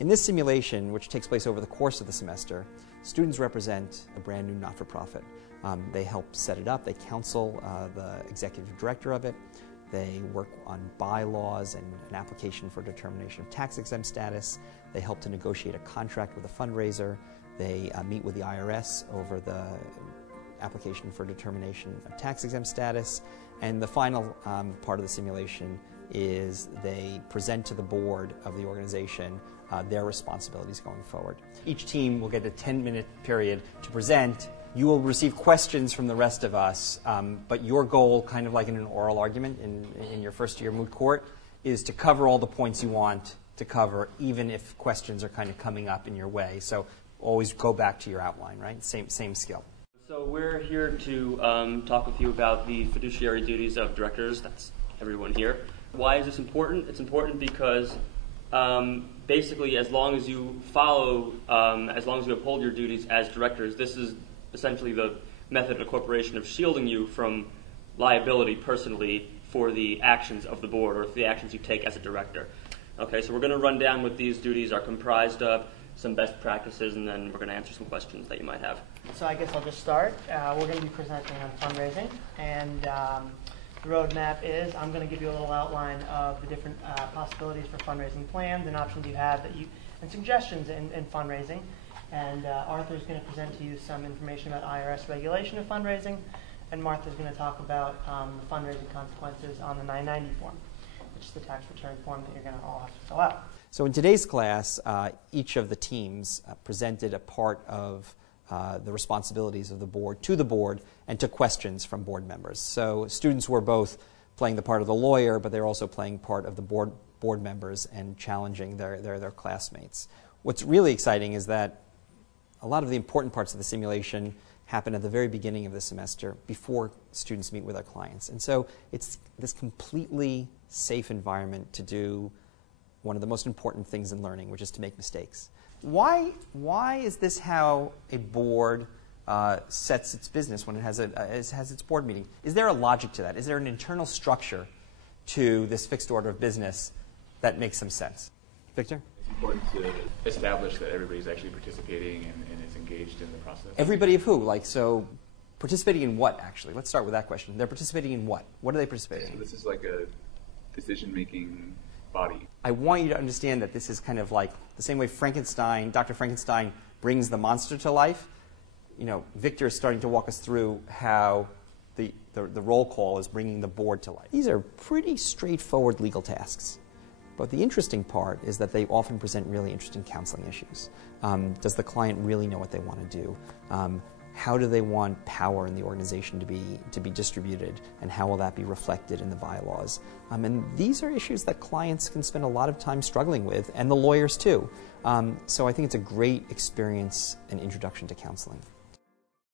In this simulation, which takes place over the course of the semester, students represent a brand new not-for-profit. They help set it up, they counsel the executive director of it, they work on bylaws and an application for determination of tax-exempt status, they help to negotiate a contract with a fundraiser, they meet with the IRS over the application for determination of tax-exempt status, and the final part of the simulation is they present to the board of the organization their responsibilities going forward. Each team will get a 10-minute period to present. You will receive questions from the rest of us, but your goal, kind of like in an oral argument in your first year moot court, is to cover all the points you want to cover, even if questions are kind of coming up in your way. So always go back to your outline, right? Same skill. So we're here to talk with you about the fiduciary duties of directors. That's everyone here. Why is this important? It's important because basically, as long as you follow, as long as you uphold your duties as directors, this is essentially the method of a corporation of shielding you from liability personally for the actions of the board or the actions you take as a director. Okay, so we're going to run down what these duties are comprised of, some best practices, and then we're going to answer some questions that you might have. So I guess I'll just start. We're going to be presenting on fundraising, and the roadmap is I'm going to give you a little outline of the different possibilities for fundraising plans and options you have and suggestions in fundraising. And Arthur's going to present to you some information about IRS regulation of fundraising, and Martha's going to talk about the fundraising consequences on the 990 form, which is the tax return form that you're going to all have to fill out. So in today's class, each of the teams presented a part of the responsibilities of the board to the board and took questions from board members. So students were both playing the part of the lawyer, but they're also playing part of the board members and challenging their classmates. What's really exciting is that a lot of the important parts of the simulation happen at the very beginning of the semester before students meet with our clients. And so it's this completely safe environment to do one of the most important things in learning, which is to make mistakes. Why is this how a board sets its business when it has its board meeting? Is there a logic to that? Is there an internal structure to this fixed order of business that makes some sense? Victor? It's important to establish that everybody's actually participating and is engaged in the process. Everybody of who? So participating in what, actually? Let's start with that question. They're participating in what? What are they participating in? So this is like a decision-making body. I want you to understand that this is kind of like the same way Dr. Frankenstein brings the monster to life. Victor is starting to walk us through how the roll call is bringing the board to life. These are pretty straightforward legal tasks. But the interesting part is that they often present really interesting counseling issues. Does the client really know what they want to do? How do they want power in the organization to be distributed, and how will that be reflected in the bylaws? And these are issues that clients can spend a lot of time struggling with, and the lawyers too. So I think it's a great experience and introduction to counseling.